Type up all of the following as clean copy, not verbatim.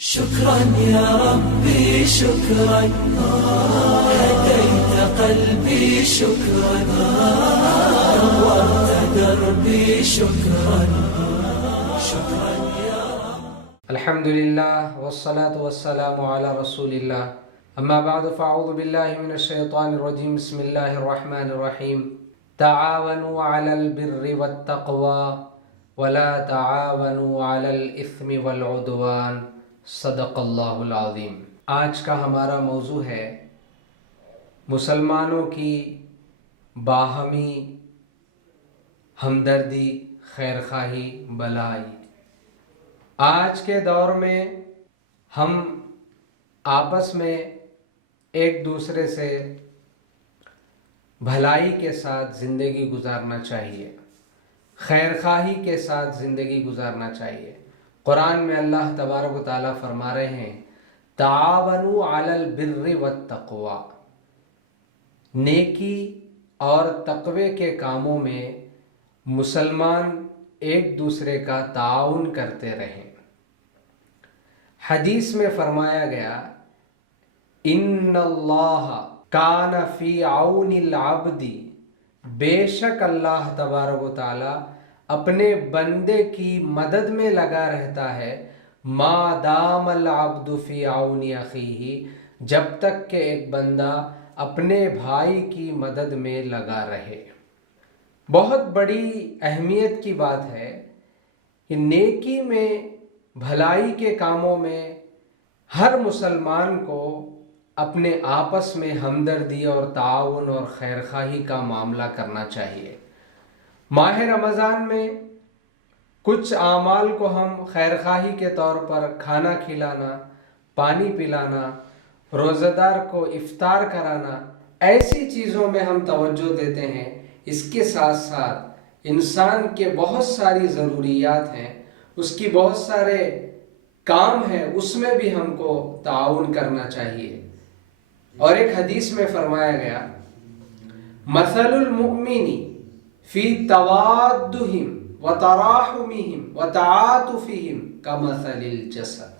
شكرا يا ربي شكرا هديت قلبي شكرا نورت دربي شكرا شكرا يا رب. الحمد لله والصلاة والسلام على رسول الله أما بعد فأعوذ بالله من الشيطان الرجيم بسم الله الرحمن الرحيم تعاونوا على البر والتقوى ولا تعاونوا على الإثم والعدوان صدق اللہ العظیم۔ آج کا ہمارا موضوع ہے مسلمانوں کی باہمی ہمدردی، خیرخواہی، بھلائی۔ آج کے دور میں ہم آپس میں ایک دوسرے سے بھلائی کے ساتھ زندگی گزارنا چاہیے، خیرخواہی کے ساتھ زندگی گزارنا چاہیے۔ قرآن میں اللہ تبارک و تعالیٰ فرما رہے ہیں تعاونوا علی البر والتقوی، نیکی اور تقوی کے کاموں میں مسلمان ایک دوسرے کا تعاون کرتے رہیں۔ حدیث میں فرمایا گیا ان اللہ کان فی عون العبد، بے شک اللہ تبارک و تعالیٰ اپنے بندے کی مدد میں لگا رہتا ہے ما دام العبد فی عون اخیہ، جب تک کہ ایک بندہ اپنے بھائی کی مدد میں لگا رہے۔ بہت بڑی اہمیت کی بات ہے کہ نیکی میں، بھلائی کے کاموں میں ہر مسلمان کو اپنے آپس میں ہمدردی اور تعاون اور خیرخواہی کا معاملہ کرنا چاہیے۔ ماہ رمضان میں کچھ اعمال کو ہم خیرخواہی کے طور پر کھانا کھلانا، پانی پلانا، روزہ دار کو افطار کرانا، ایسی چیزوں میں ہم توجہ دیتے ہیں۔ اس کے ساتھ ساتھ انسان کے بہت ساری ضروریات ہیں، اس کی بہت سارے کام ہیں، اس میں بھی ہم کو تعاون کرنا چاہیے۔ اور ایک حدیث میں فرمایا گیا مثل المؤمن فی توادہم وتراحمہم وتعاطفہم کمثل الجسد،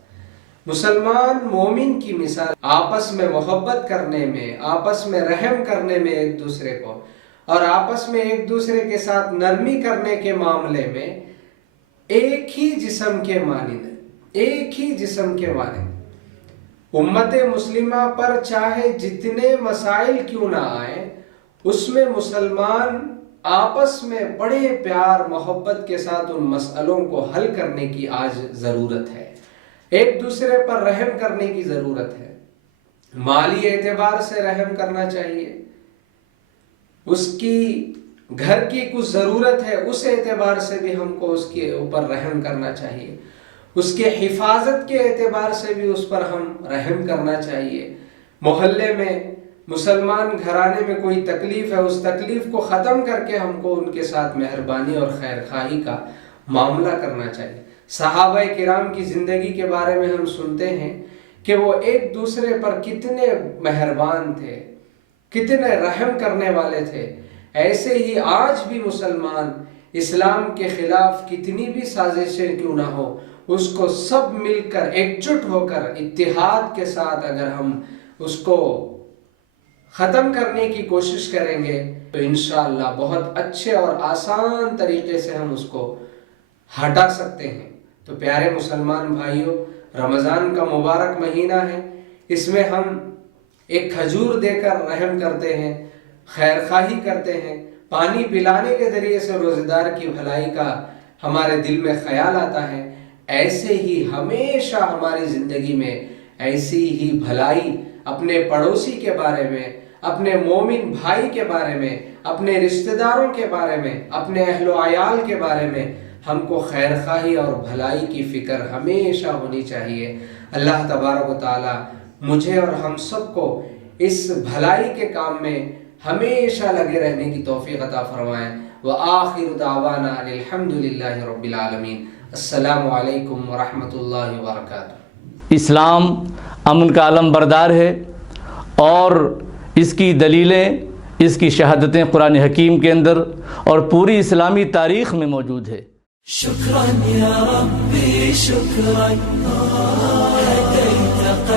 مسلمان مومن کی مثال آپس میں محبت کرنے میں، آپس میں رحم کرنے میں ایک دوسرے کو، اور آپس میں ایک دوسرے کے ساتھ نرمی کرنے کے معاملے میں ایک ہی جسم کے مانند ہے، ایک ہی جسم کے مانند۔ امت مسلمہ پر چاہے جتنے مسائل کیوں نہ آئیں، اس میں مسلمان آپس میں بڑے پیار محبت کے ساتھ ان مسئلوں کو حل کرنے کی آج ضرورت ہے، ایک دوسرے پر رحم کرنے کی ضرورت ہے۔ مالی اعتبار سے رحم کرنا چاہیے، اس کی گھر کی کچھ ضرورت ہے، اس اعتبار سے بھی ہم کو اس کے اوپر رحم کرنا چاہیے، اس کے حفاظت کے اعتبار سے بھی اس پر ہم رحم کرنا چاہیے۔ محلے میں، مسلمان گھرانے میں کوئی تکلیف ہے، اس تکلیف کو ختم کر کے ہم کو ان کے ساتھ مہربانی اور خیرخواہی کا معاملہ کرنا چاہیے۔ صحابہ کرام کی زندگی کے بارے میں ہم سنتے ہیں کہ وہ ایک دوسرے پر کتنے مہربان تھے، کتنے رحم کرنے والے تھے۔ ایسے ہی آج بھی مسلمان اسلام کے خلاف کتنی بھی سازشیں کیوں نہ ہو، اس کو سب مل کر ایک جٹ ہو کر اتحاد کے ساتھ اگر ہم اس کو ختم کرنے کی کوشش کریں گے تو انشاءاللہ بہت اچھے اور آسان طریقے سے ہم اس کو ہٹا سکتے ہیں۔ تو پیارے مسلمان بھائیوں، رمضان کا مبارک مہینہ ہے، اس میں ہم ایک کھجور دے کر رحم کرتے ہیں، خیرخواہی کرتے ہیں، پانی پلانے کے ذریعے سے روزہ دار کی بھلائی کا ہمارے دل میں خیال آتا ہے۔ ایسے ہی ہمیشہ ہماری زندگی میں ایسی ہی بھلائی اپنے پڑوسی کے بارے میں، اپنے مومن بھائی کے بارے میں، اپنے رشتہ داروں کے بارے میں، اپنے اہل و عیال کے بارے میں ہم کو خیرخواہی اور بھلائی کی فکر ہمیشہ ہونی چاہیے۔ اللہ تبارک و تعالی مجھے اور ہم سب کو اس بھلائی کے کام میں ہمیشہ لگے رہنے کی توفیق عطا فرمائے۔ وآخر دعوانا الحمد للہ رب العالمین۔ السلام علیکم ورحمۃ اللہ وبرکاتہ۔ اسلام امن کا علم بردار ہے، اور اس کی دلیلیں، اس کی شہادتیں قرآن حکیم کے اندر اور پوری اسلامی تاریخ میں موجود ہے۔ شکرا یا ربی شکرا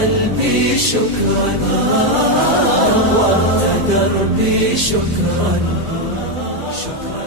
قلبي شكرا نورت دربي شكرا شكرا